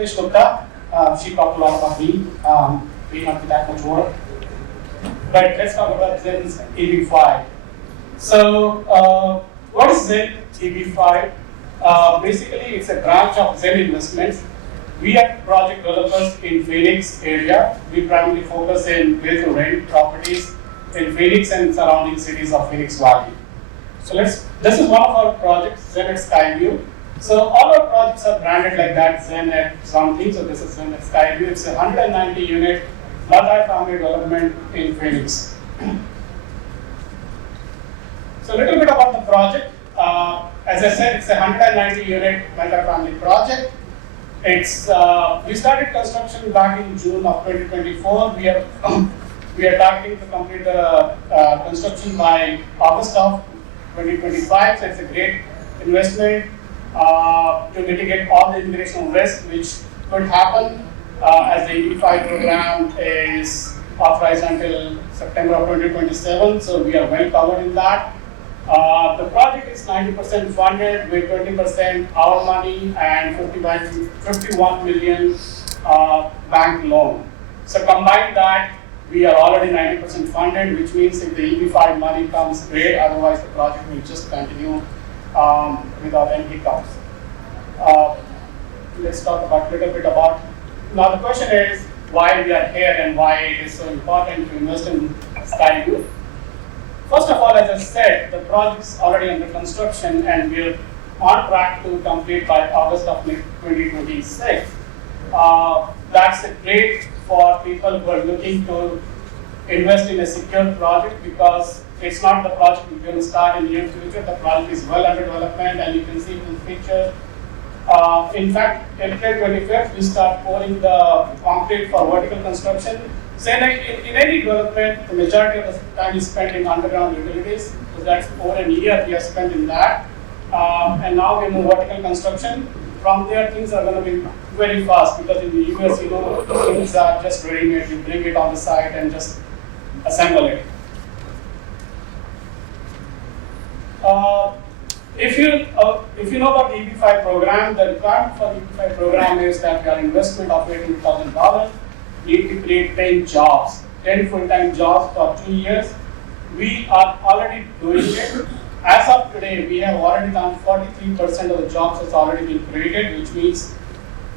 Bhuplesh Gupta. She talked a lot about me. We not be that much more. But let's talk about ZEN EB5. So, what is ZEN EB5? Basically, it's a branch of ZEN Investments. We are project developers in Phoenix area. We primarily focus in build-to-rent properties in Phoenix and surrounding cities of Phoenix Valley. So this is one of our projects, ZEN at Skyview. So all our projects are branded like that, ZEN at something. So this is ZEN at Skyview. It's a 190 unit multi-family development in Phoenix. So a little bit about the project. As I said, it's a 190 unit multi-family project. It's we started construction back in June of 2024. We are targeting to complete the construction by August of 2025. So it's a great investment to mitigate all the immigration risk which could happen as the EB-5 program is authorized until September of 2027. So we are well covered in that. The project is 90% funded with 20% our money and 51 million bank loan. So combine that, we are already 90% funded, which means if the EB-5 money comes, great. Otherwise, the project will just continue without any hiccups. Let's talk about a little bit about. Now the question is why we are here and why it is so important to invest in Skyview. First of all, as I said, the project is already under construction and we are on track to complete by August of 2026. That's great for people who are looking to invest in a secure project because it's not the project we're going to start in the near future. The project is well under development and you can see in the picture. In fact, April 25th, we start pouring the concrete for vertical construction. So in any development, the majority of the time is spent in underground utilities. So that's over a year we have spent in that. And now we move vertical construction. From there, things are going to be very fast because in the US, things are just ready-made. You bring it on the site and just assemble it. If you know about the EB-5 program, the requirement for the EB-5 program is that your investment of $18,000 need to create 10 jobs, 10 full-time jobs for 2 years. We are already doing it. As of today, we have already done 43% of the jobs that's already been created, which means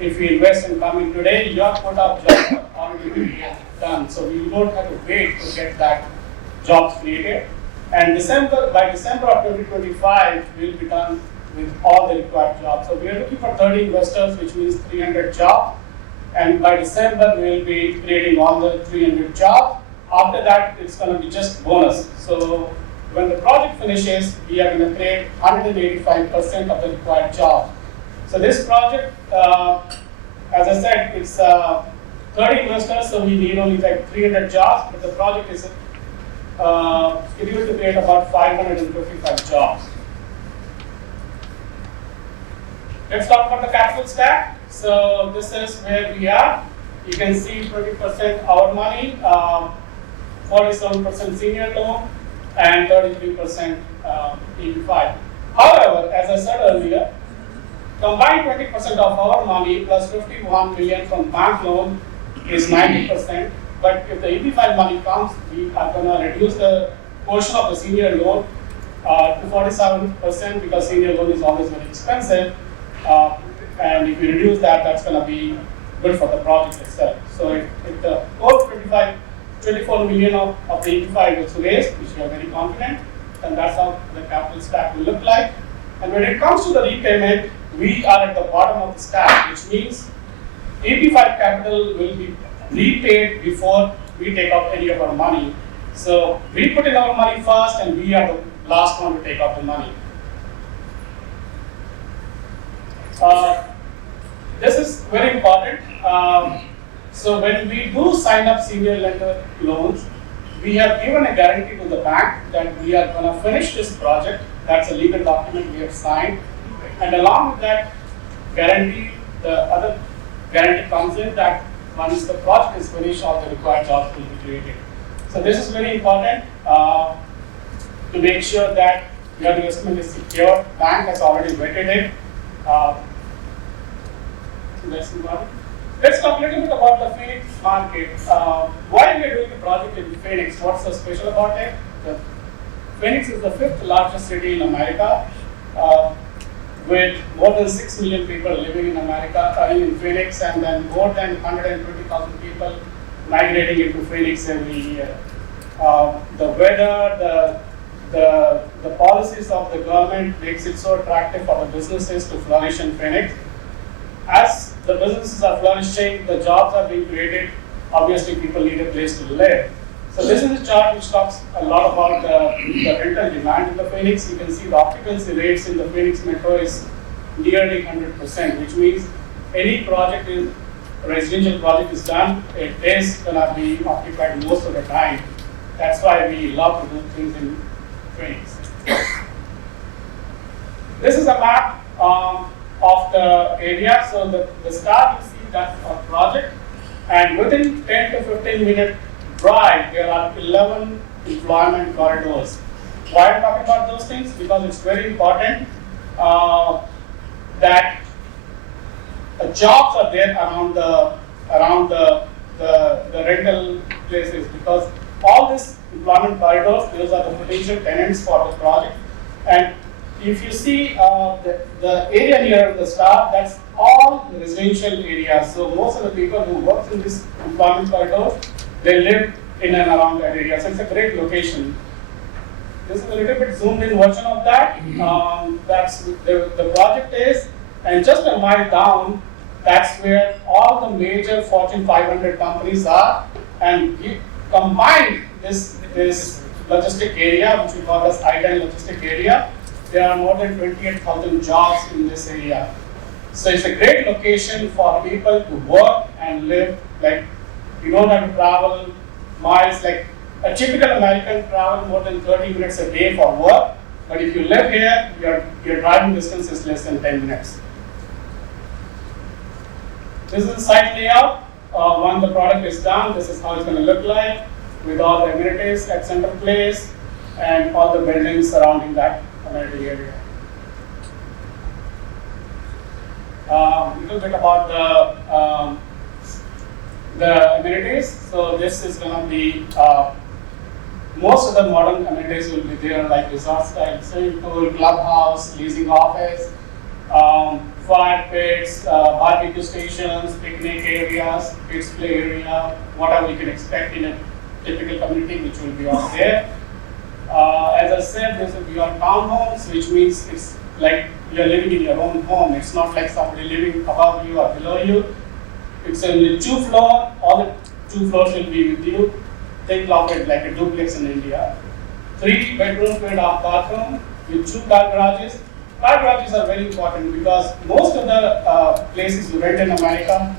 if we invest and come in today, your quota of jobs are already been done. So we don't have to wait to get that jobs created. And by December of 2025, we'll be done with all the required jobs. So we are looking for 30 investors, which means 300 jobs. And by December, we'll be creating all the 300 jobs. After that, it's going to be just bonus. So when the project finishes, we are going to create 185% of the required jobs. So this project, as I said, it's 30 investors, so we need only like 300 jobs, but the project is scheduled to create about 555 jobs. Let's talk about the capital stack. So this is where we are. You can see 20% our money, 47% senior loan, and 33% EB-5. However, as I said earlier, combined 20% of our money plus 51 million from bank loan is 90%. But if the EB-5 money comes, we are going to reduce the portion of the senior loan to 47% because senior loan is always very expensive. And if we reduce that, that's going to be good for the project itself. So if the whole 24 million of the EB-5 is raised, which we are very confident, then that's how the capital stack will look like. And when it comes to the repayment, we are at the bottom of the stack, which means EB-5 capital will be repaid before we take out any of our money. So we put in our money first and we are the last one to take out the money. This is very important. So when we do sign up senior lender loans, we have given a guarantee to the bank that we are going to finish this project. That's a legal document we have signed. And along with that guarantee, the other guarantee comes in that once the project is finished, all the required jobs will be created. So this is very important to make sure that your investment is secure. Bank has already vetted it. that's important. Let's talk a little bit about the Phoenix market. Why we are doing the project in Phoenix? What's so special about it? Phoenix is the 5th largest city in America, with more than 6 million people living in America, in Phoenix, and then more than 120,000 people migrating into Phoenix every year. The weather, the policies of the government makes it so attractive for the businesses to flourish in Phoenix. As the businesses are flourishing, the jobs are being created, obviously people need a place to live. So this is a chart which talks a lot about the rental demand in the Phoenix. You can see the occupancy rates in the Phoenix metro is nearly 100%, which means any project residential project is done, it is going to be occupied most of the time. That's why we love to do things in Phoenix. This is a map of the area. So the start, you see that's our project, and within 10 to 15 minute drive, there are 11 employment corridors. Why am I talking about those things? Because it's very important that jobs are there around the rental places, because all these employment corridors, those are the potential tenants for the project. And if you see the area near the star, that's all the residential areas. So most of the people who work in this employment corridor, they live in and around that area. So it's a great location. This is a little bit zoomed in version of that. That's the project is, and just a mile down, that's where all the major Fortune 500 companies are. And we combine this logistic area, which we call as I-10 logistic area. There are more than 28,000 jobs in this area. So it's a great location for people to work and live. Like, you don't have to travel miles. Like a typical American travel more than 30 minutes a day for work. But if you live here, your driving distance is less than 10 minutes. This is the site layout. When the product is done, this is how it's going to look like, with all the amenities at Center Place and all the buildings surrounding that amenity area. A little bit about the amenities. So this is going to be most of the modern amenities will be there, like resort style swimming pool, clubhouse, leasing office, fire pits, barbecue stations, picnic areas, kids play area, whatever you can expect in a typical community, which will be out there. As I said, this will be your townhomes, which means it's like you're living in your own home. It's not like somebody living above you or below you. It's only 2 floors. All the 2 floors will be with you. Think of it like a duplex in India. 3 bedrooms with a bathroom with 2 car garages. Car garages are very important because most of the places you rent in America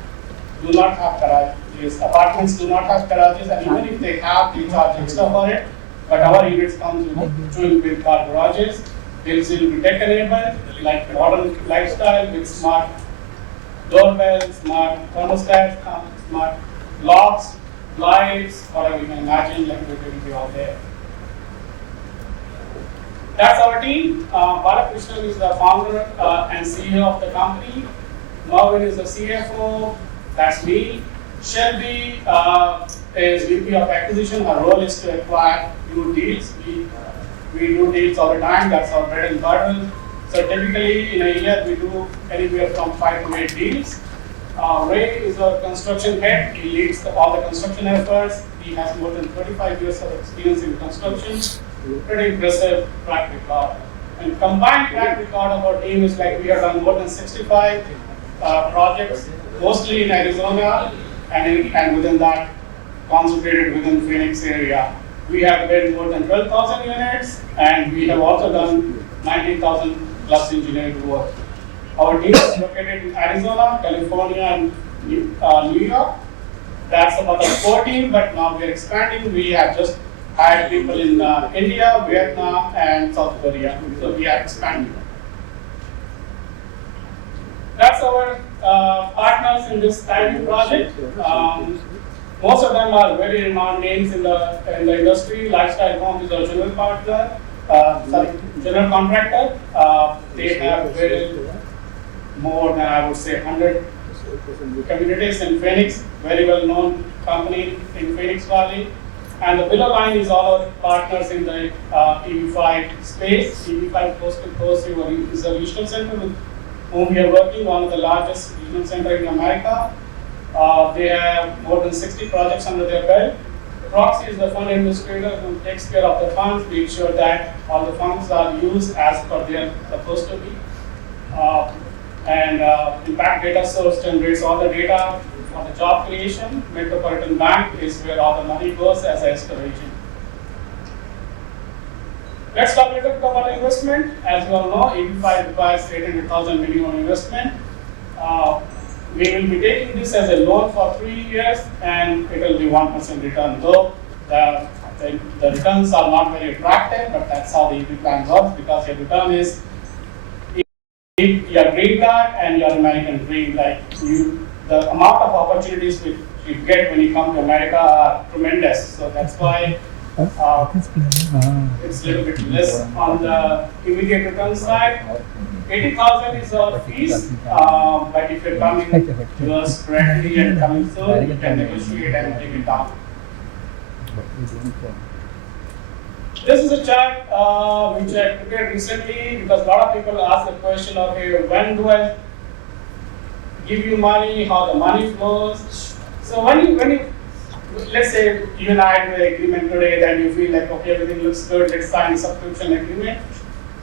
do not have garages. Apartments do not have garages, and even if they have, they charge extra for it. But our units comes with 2 big car garages. They'll still be tech enabled, like modern lifestyle with smart doorbells, smart thermostats, smart locks, lights, whatever you can imagine, like it will be all there. That's our team. Balakrishnan is the founder and CEO of the company. Marvin is the CFO. That's me. Shelby is VP of acquisition. Her role is to acquire new deals. We do deals all the time. That's our bread and butter. So typically in a year we do anywhere from 5 to 8 deals. Ray is our construction head. He leads all the construction efforts. He has more than 35 years of experience in construction. Pretty impressive track record. And combined track record of our team is like we have done more than 65 projects, mostly in Arizona, and within that, concentrated within Phoenix area. We have built more than 12,000 units, and we have also done 19,000 plus engineering work. Our team is located in Arizona, California, and New York. That's about the core team, but now we are expanding. We have just hired people in India, Vietnam, and South Korea. So we are expanding. That's our partners in this tiny project. Most of them are very renowned names in the industry. Lifestyle Homes is our general partner, general contractor. They have built more than, I would say, 100 communities in Phoenix, very well known company in Phoenix Valley. And the below line is all our partners in the EB-5 space. EB-5 Coast is a regional center with whom we are working, one of the largest regional center in America. They have more than 60 projects under their belt. The proxy is the fund administrator who takes care of the funds, makes sure that all the funds are used as per they are supposed to be. Impact data source generates all the data for the job creation. Metropolitan Bank is where all the money goes as an escrow agent. Let's talk a little bit about investment. As you all know, EB-5 requires 800,000 minimum investment. We will be taking this as a loan for 3 years and it will be 1% return. Though the returns are not very attractive, but that's how the EB plan works, because your return is your green card and your American dream. Like the amount of opportunities which you get when you come to America are tremendous. So that's why it's a little bit less on the immediate return side. 80,000 is our fees, but if you're coming to us directly and coming soon, you can negotiate and take it down. This is a chart which I prepared recently because a lot of people ask the question, okay, when do I give you money, how the money flows. So when you let's say you and I do an agreement today, then you feel like, okay, everything looks good, let's sign a subscription agreement.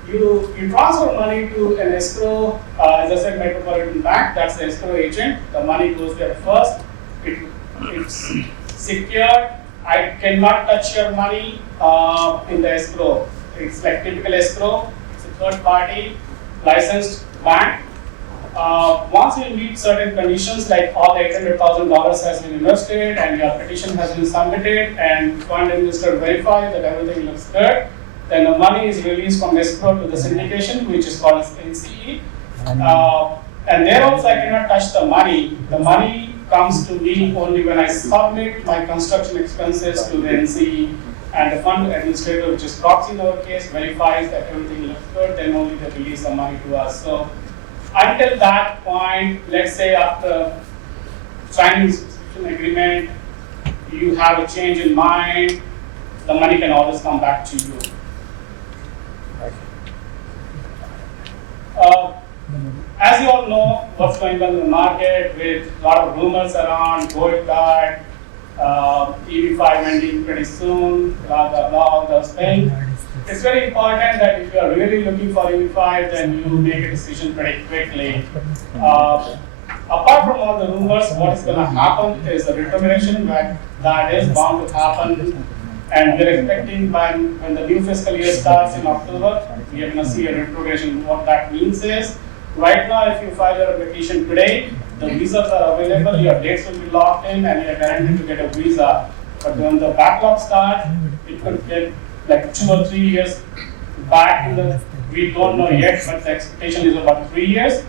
You transfer money to an escrow, as I said, Metropolitan Bank, that's the escrow agent. The money goes there first. It's secured. I cannot touch your money in the escrow. It's like typical escrow. It's a third party licensed bank. Once you meet certain conditions, like all the $800,000 has been invested and your petition has been submitted and fund administrator verified that everything looks good, then the money is released from escrow to the syndication, which is called as NCE. And there also I cannot touch the money. The money comes to me only when I submit my construction expenses to the NCE, and the fund administrator, which is proxy in our case, verifies that everything looks good, then only they release the money to us. So until that point, let's say after signing the subscription agreement, you have a change in mind, the money can always come back to you. As you all know, what's going on in the market with a lot of rumors around gold card, EB-5 ending pretty soon, blah, blah, blah, all those things. It's very important that if you are really looking for EB-5, then you make a decision pretty quickly. Apart from all the rumors, what is going to happen is a retrogression that is bound to happen. And we're expecting when the new fiscal year starts in October, we are going to see a retrogression. What that means is, right now, if you file your application today, the visas are available, your dates will be locked in, and you're guaranteed to get a visa. But when the backlog starts, it could get like 2 or 3 years back. We don't know yet, but the expectation is about 3 years,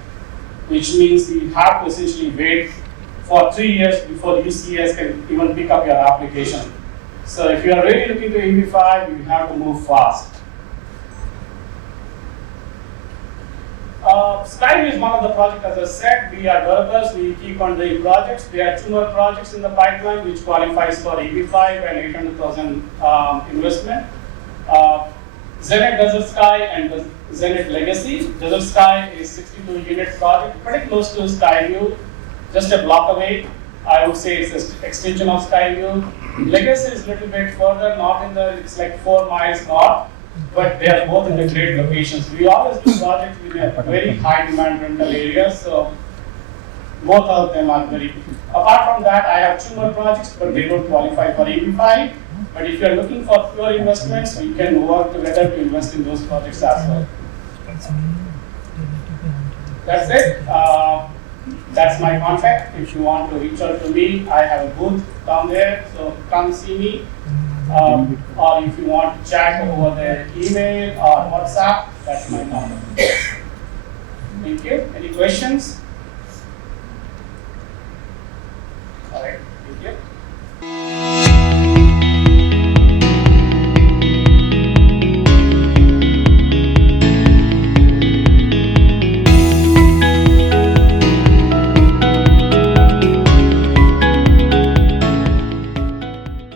which means you have to essentially wait for 3 years before UCS can even pick up your application. So if you are really looking to EB-5, you have to move fast. Skyview is one of the projects, as I said. We are developers, we keep on doing projects. There are 2 more projects in the pipeline which qualifies for EB-5 and 800,000 investment. ZEN Desert Sky and ZEN Legacy. Desert Sky is 62 unit project, pretty close to Skyview, just a block away. I would say it's an extension of Skyview. Legacy is a little bit further, not in the, it's like 4 miles north, but they are both in the great locations. We always do projects with a very high demand rental areas, so both of them are very. Apart from that, I have 2 more projects, but they don't qualify for EB-5. But if you are looking for pure investments, we can work together to invest in those projects as well. That's it. That's my contact. If you want to reach out to me, I have a booth down there, so come see me. Or if you want to chat over the email or WhatsApp, that's my number. Thank you. Any questions?